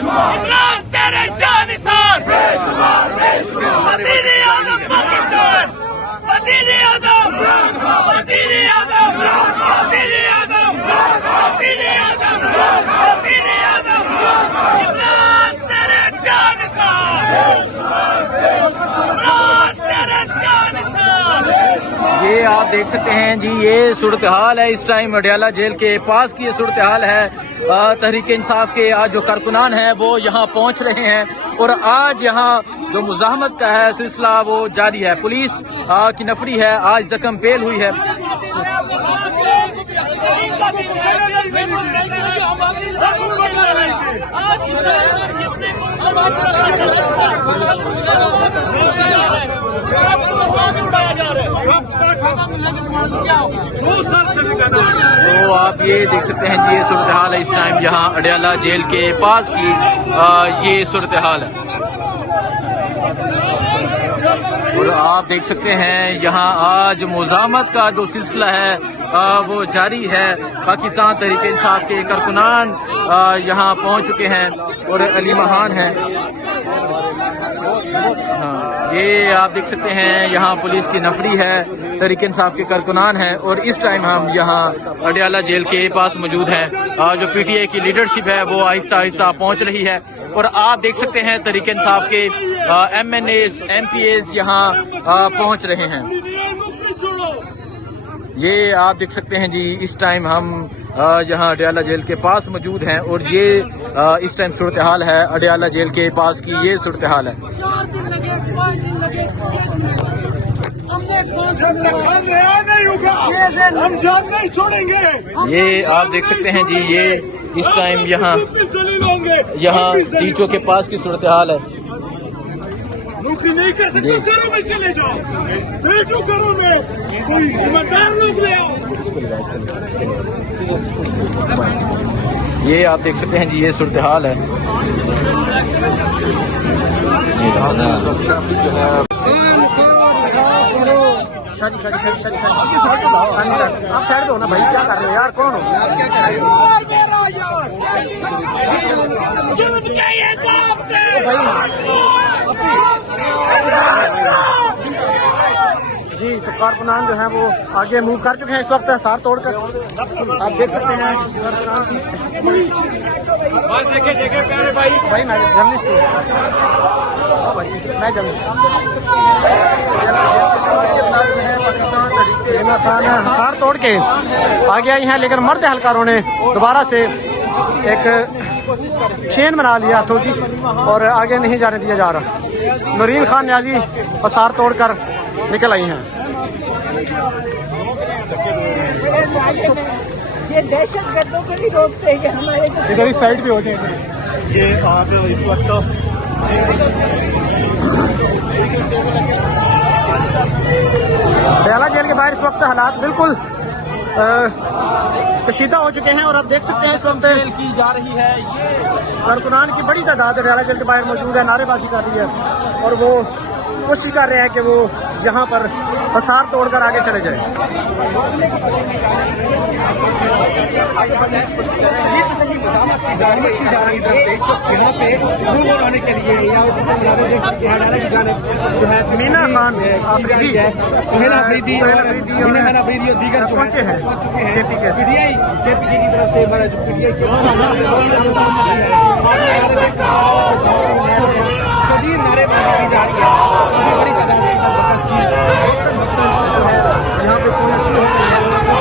इमरान तेरे शानिसार वज़ीर आज़म पाकिस्तान, वज़ीर आज़म, वज़ीर आज़म, वज़ीर आज़म, वज़ीर आज़म, वज़ीर आज़म, इमरान तेरे शानिसार, इमरान तेरे शानिसार। ये आप देख सकते हैं जी, ये सूरत हाल है इस टाइम अडयाला जेल के पास की ये सूरत हाल है। तहरीक इंसाफ के आज जो कारकुनान हैं वो यहाँ पहुँच रहे हैं और आज यहाँ जो मुज़ाहमत का है सिलसिला वो जारी है। पुलिस की नफरी है, आज जख्म पेल हुई है। तो आप ये देख सकते हैं जी, ये सूरत हाल है इस टाइम यहाँ अडयाला जेल के पास की ये सूरत हाल है। और आप देख सकते हैं यहाँ आज मुज़ाहमत का जो सिलसिला है वो जारी है। पाकिस्तान तहरीक इंसाफ के कारकुनान यहाँ पहुँच चुके हैं और अली महान हैं। हाँ, ये आप देख सकते हैं यहाँ पुलिस की नफरी है, तहरीक इंसाफ के कारकुनान हैं और इस टाइम हम यहाँ अडयाला जेल के पास मौजूद हैं। जो पीटीआई की लीडरशिप है वो आहिस्ता आहिस्ता पहुँच रही है और आप देख सकते हैं तहरीक इंसाफ के MNAs MPAs यहाँ पहुँच रहे हैं। ये आप देख सकते हैं जी, इस टाइम हम यहाँ अडयाला जेल के पास मौजूद हैं और ये इस टाइम सूरत हाल है अडयाला जेल के पास की, ये सूरत हाल है। 4 दिन लगे, 5 दिन लगे, हम जान नहीं छोड़ेंगे। ये आप देख सकते हैं जी, ये इस टाइम यहाँ टीचों के पास की सूरत हाल है। नौकरी नहीं कर सकते घरों में चले जाओ, बैठो घरों में, कोई ईमानदार लोग ले आओ। ये आप देख सकते हैं जी, ये सूरत हाल है। शादी शादी शादी शादी शादी आप साइड पे हो ना भाई, क्या कर रहे हो यार, कौन हो जी। तो कारकुनान जो है वो आगे मूव कर चुके हैं इस वक्त हिसार तोड़कर, आप देख सकते हैं। भाई मैं जर्नलिस्ट हूँ, मैं खान हिसार तोड़ के आगे आई हैं, लेकिन मर्द हलकारों ने दोबारा से एक चेन बना लिया हाथों की और आगे नहीं जाने दिया जा रहा। नूरीन खान न्याजी हिसार तोड़कर निकल आई हैं। ये दहशत गर्दों को भी रोकते हैं, हमारे इधर ही साइड पे होते हैं। ये आप इस वक्त अडयाला जेल के बाहर इस वक्त हालात बिल्कुल कशीदा हो चुके हैं और आप देख सकते हैं इस वक्त की जा रही है। ये कारकुनान की बड़ी तादाद अडयाला जेल के बाहर मौजूद है, नारेबाजी कर रही है और वो कोशिश कर रहे हैं कि वो यहाँ पर हिसार तोड़कर आगे चले जाए। मीना खान अफरीदी और दीगर पहुंचे हैं KPK की तरफ से। शदीद नारेबाजी की जा रही है, बड़ी तादाद से बकस की जो है यहाँ पे पहुंच शुरू हो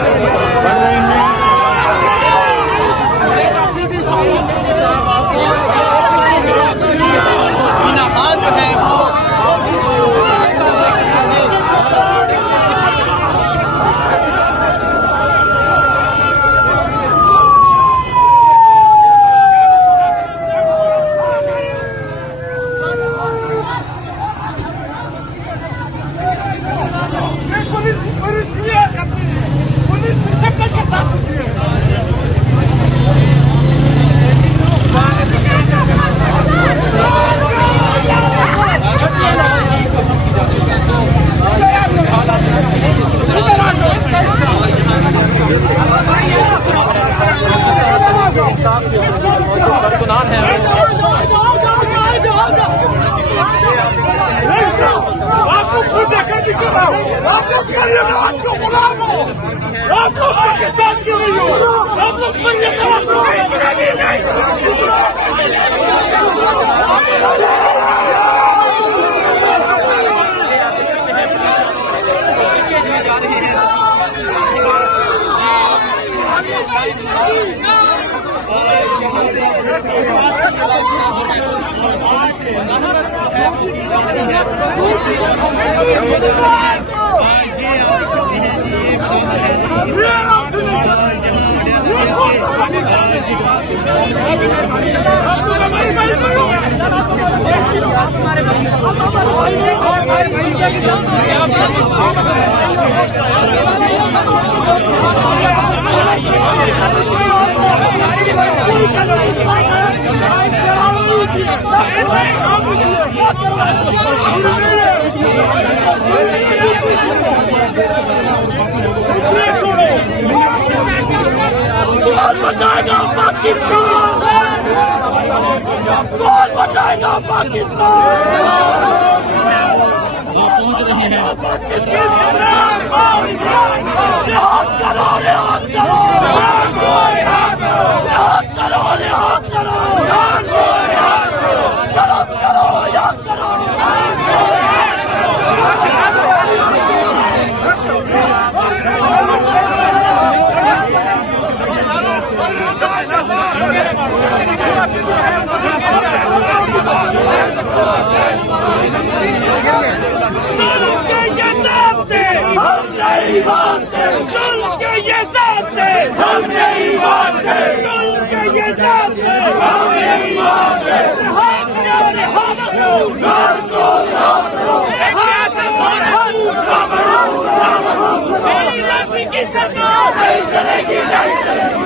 गई है। बचाएगा पाकिस्तान, कौन बचाएगा पाकिस्तान।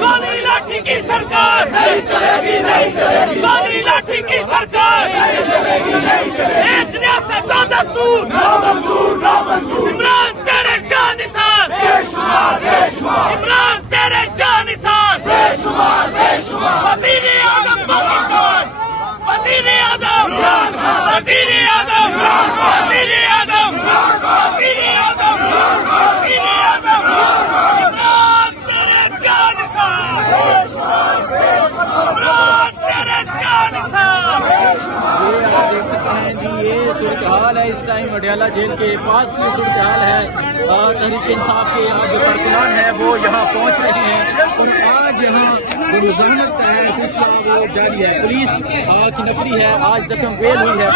गोली लाठी की सरकार नहीं चलेगी, नहीं चलेगी। गोली लाठी की सरकार नहीं चलेगी, नहीं चलेगी। एक रियासत दो दस्तूर, ना मंजूर, ना मंजूर। इमरान तेरे जानिसार बेशुमार, बेशुमार। इमरान तेरे जानिसार बेशुमार, बेशुमार। वज़ीर-ए आज़म पाकिस्तान, वज़ीर-ए आज़म, वज़ीर-ए आज़म, वज़ीर-ए आज़म, वज़ीर-ए आज़म, वज़ीर-ए आज़म। इमरान तेरे जानिसार, इमरान तेरे जानिसार। ये सूरत हाल है इस टाइम अडयाला जेल के पास की सूरत हाल है। तहरीक इंसाफ के जो कारकुनान है वो यहाँ पहुँच रहे हैं और आज यहाँ जो मुजाहमत है सिलसिला वो जारी है। पुलिस की नफरी है, आज जख्म बेल हुई है।